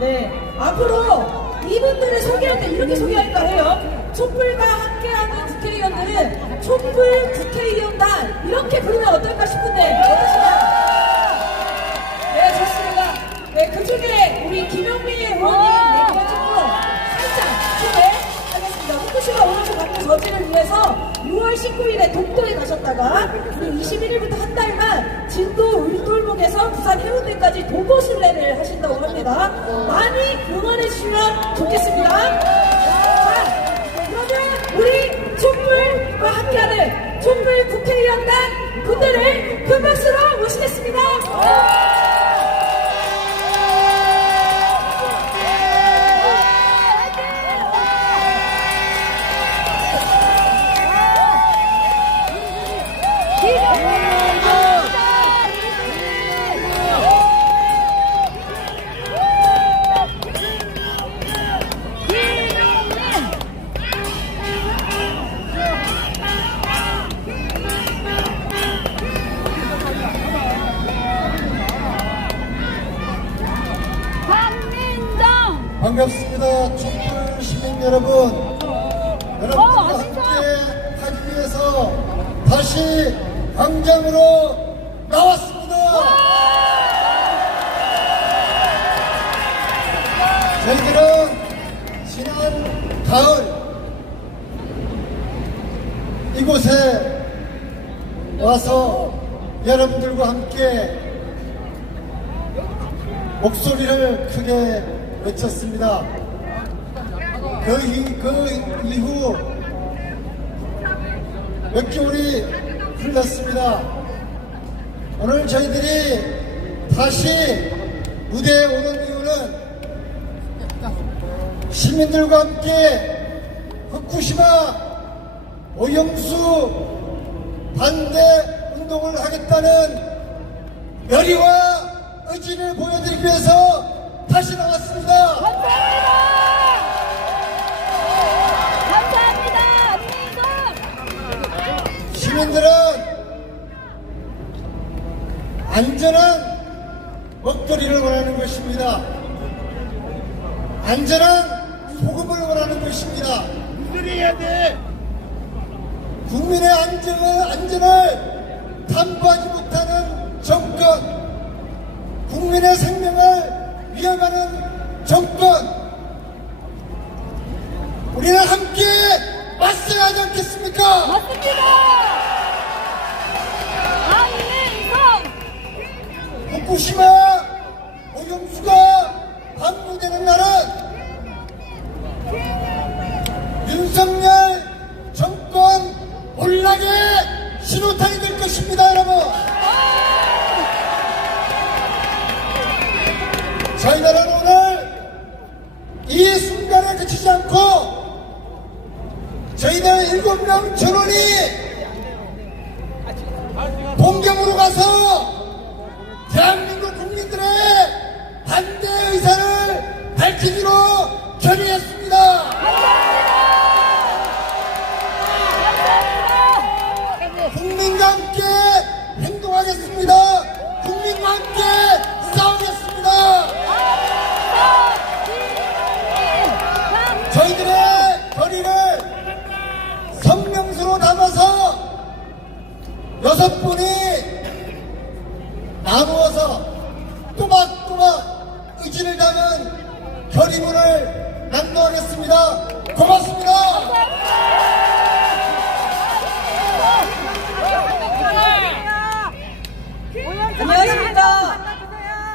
네, 앞으로 이분들을 소개할 때 이렇게 소개할까 해요. 촛불과 함께하는 국회의원들은 촛불 국회의원단 이렇게 부르면 어떨까 싶은데 어떠신가요? 네, 좋습니다. 네, 그 중에 우리 김영미 의원님 얘기가 조금 살짝 소개하겠습니다. 후쿠시마 오염수 방류 저지를 위해서 6월 19일에 독도에 가셨다가 우리 21일부터 한 달만 진도 울돌목에서 부산 해운대까지 도보 순례를 하신다고 합니다. 많이 응원해 주시면 좋겠습니다. 자, 그러면 우리 촛불과 함께하는 촛불 국회의원단 분들을 큰 박수로 모시겠습니다. 반갑습니다. 촛불 시민 여러분. 여러분들과 안녕하세요. 함께 하기 위해서 다시 광장으로 나왔습니다. 저희들은 지난 가을 이곳에 와서 여러분들과 함께 목소리를 크게 외쳤습니다. 그, 이, 그 이후 몇 개월이 흘렀습니다. 오늘 저희들이 다시 무대에 오는 이유는 시민들과 함께 후쿠시마 오염수 반대 운동을 하겠다는 열의와 의지를 보여드리기 위해서 다시 나왔습니다. 감사합니다 민정 시민들은 안전한 먹거리를 원하는 것입니다. 안전한 소금을 원하는 것입니다. 무슨 해야 돼? 국민의 안전을, 안전을 담보하지 못하는 정권, 국민의 생명을 위협하는 정권, 우리는 함께 맞서야 하지 않겠습니까? 맞습니다. 박민정 후쿠시마 오염수가 방류되는 날은 윤석열 정권 몰락의 신호탄이 될 것입니다, 여섯 분이 나누어서 또박또박 의지를 담은 결의문을 낭독하겠습니다. 고맙습니다. 안녕하십니까.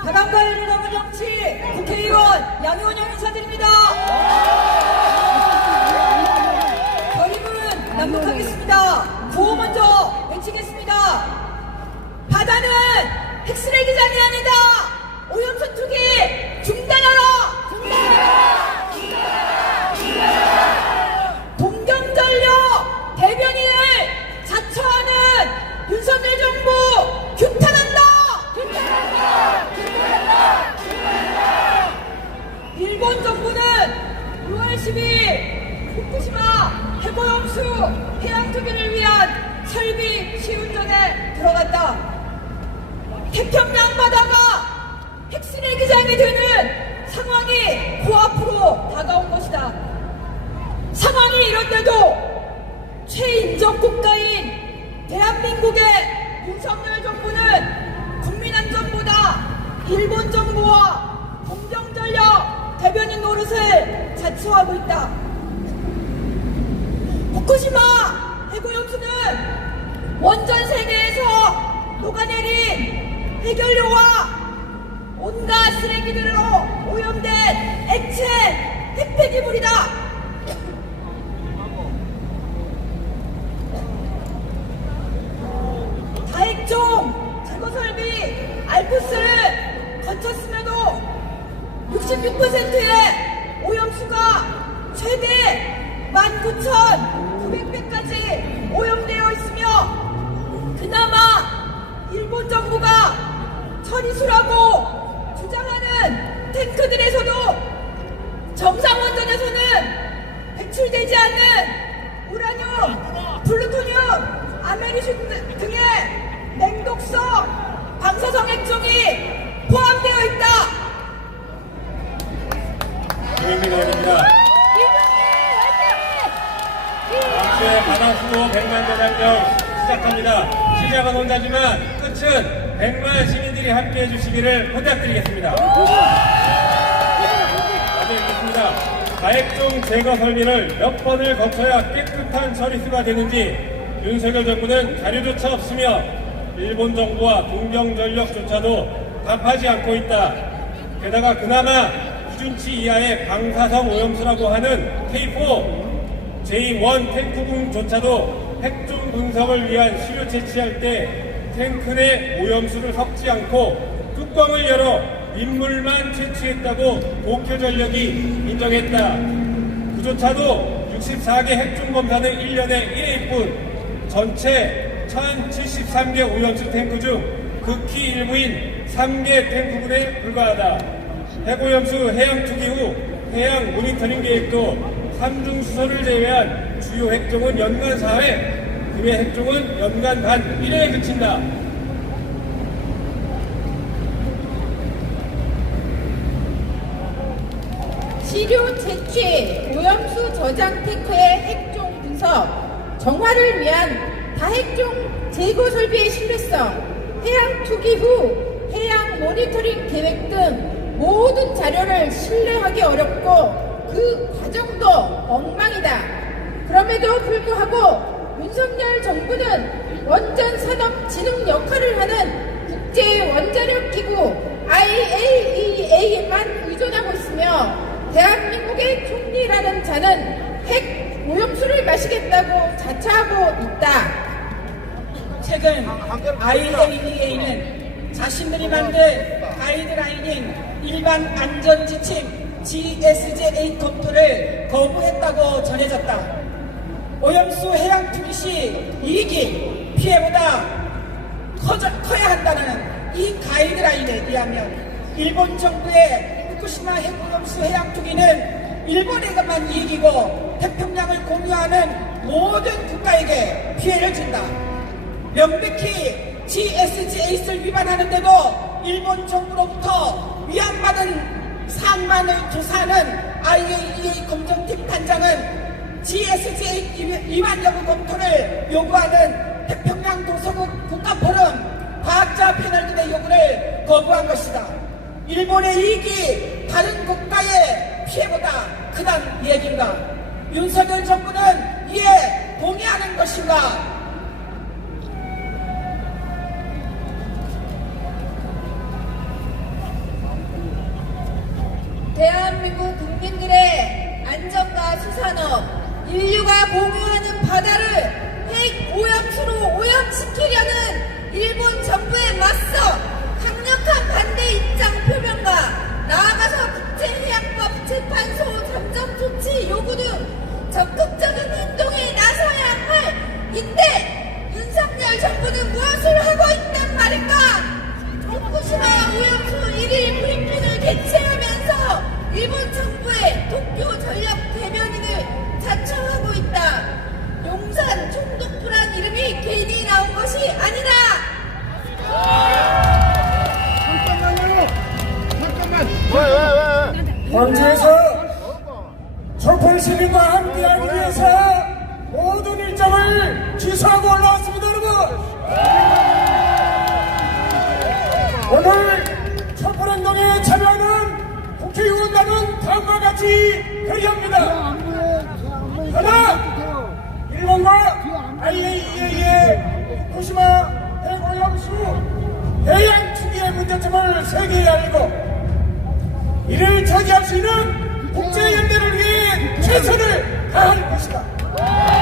바람과를 넘은 정치 국회의원 양효원 인사드립니다. 결의문 낭독하겠습니다. 구호 먼저. 바다는 핵쓰레기장이 아니다. 오염수 투기 중단 코앞으로 다가온 것이다. 상황이 이런데도 최인적 국가인 대한민국의 윤석열 정부는 국민 안전보다 일본 정부와 공정전력 대변인 노릇을 자처하고 있다. 후쿠시마 해고용수는 원전 세계에서 녹아내린 해결료와 온갖 쓰레기들로 오염된 액체 핵폐기물이다. 다액종 제거 설비 알프스를 거쳤음에도 66%의 오염수가 최대 19,900배까지 오염되어 있으며 그나마 일본 정부가 처리수라고 주장하는 탱크들에서도 정상 원전에서는 배출되지 않는 우라늄, 플루토늄, 아메리슘 등의 냉독성 방사성 액종이 포함되어 있다. 김민기 의원입니다. 당시에 바다수호 100만 대장경 시작합니다. 시작은 혼자지만 끝은 100만 시민들이 함께 해 주시기를 부탁드리겠습니다. 읽겠습니다. 가액종 제거 설비를 몇 번을 거쳐야 깨끗한 처리수가 되는지 윤석열 정부는 자료조차 없으며 일본 정부와 동경전력조차도 답하지 않고 있다. 게다가 그나마 기준치 이하의 방사성 오염수라고 하는 K4 제1 탱크분조차도 핵종 분석을 위한 시료 채취할 때 탱크 내 오염수를 섞지 않고 뚜껑을 열어 민물만 채취했다고 도쿄 전력이 인정했다. 그조차도 64개 핵종 검사는 1년에 1회일 뿐 전체 1073개 오염수 탱크 중 극히 일부인 3개 탱크분에 불과하다. 핵오염수 해양 투기 후 해양 모니터링 계획도 삼중 수소를 제외한 주요 핵종은 연간 4회, 그외 핵종은 연간 단 1회에 그친다. 시료 채취, 오염수 저장 탱크의 핵종 분석, 정화를 위한 다핵종 제거 설비의 신뢰성, 해양 투기 후 해양 모니터링 계획 등 모든 자료를 신뢰하기 어렵고 그 과정도 엉망이다. 그럼에도 불구하고 윤석열 정부는 원전 산업 진흥 역할을 하는 국제 원자력 기구 IAEA에만 의존하고 있으며 대한민국의 총리라는 자는 핵 오염수를 마시겠다고 자처하고 있다. 최근 IAEA는 자신들이 만든 가이드라인인 일반 안전지침 GSJ 검토를 거부했다고 전해졌다. 오염수 해양 투기 시 이익이 피해보다 커져, 커야 한다는 이 가이드라인에 의하면 일본 정부의 후쿠시마 핵오염수 해양 투기는 일본에게만 이익이고 태평양을 공유하는 모든 국가에게 피해를 준다. 명백히 GSGA를 위반하는데도 일본 정부로부터 위안받은 사안만을 조사하는 IAEA 검정팀 단장은 GSGA 위반 여부 검토를 요구하는 태평양 도서국 국가포럼 과학자 패널들의 요구를 거부한 것이다. 일본의 이익이 다른 국가의 피해보다 크단 얘기인가? 윤석열 정부는 이에 동의하는 것인가? 대한민국 국민들의 안전과 수산업, 인류가 공유하는 바다를 핵 오염수로 오염시키려는 일본 정부에 맞서 강력한 반대 입장 나아가서 국제해양법 재판소 잠정 조치 요구 등 적극적인 행동에 나서야 할 이때 윤석열 정부는 무엇을 하고 있단 말인가? 후쿠시마 오염 취소하고 올라왔습니다, 여러분. 오늘 촛불행동에 참여하는 국회의원단은 다음과 같이 결의합니다. 하나, 일본과 IAEA의 후쿠시마 핵오염수 해양 투기의 문제점을 세계에 알리고 이를 저지할 수 있는 국제연대를 위해 최선을 다할 것이다.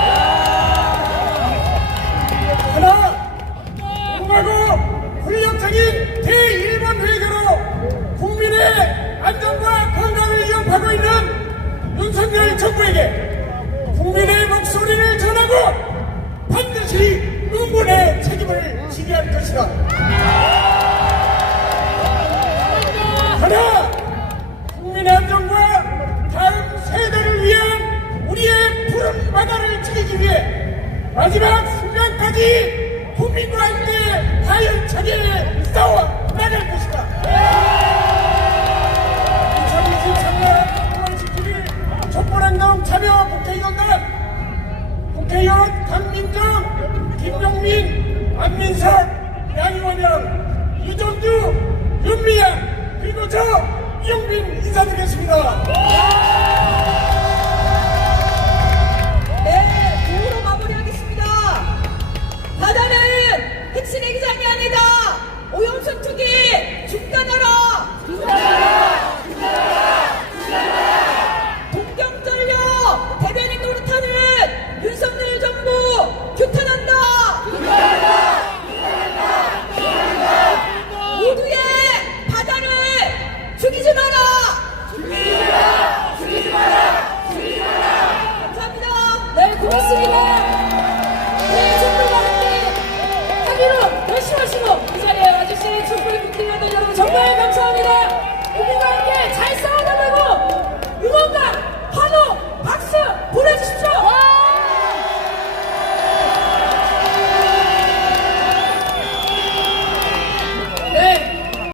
윤석열 정부에게 국민의 목소리를 전하고 국회의원단 국회의원 강민정, 김병민, 안민석, 양이원영, 이정주, 윤미향 그리고 저 이영빈 인사드리겠습니다.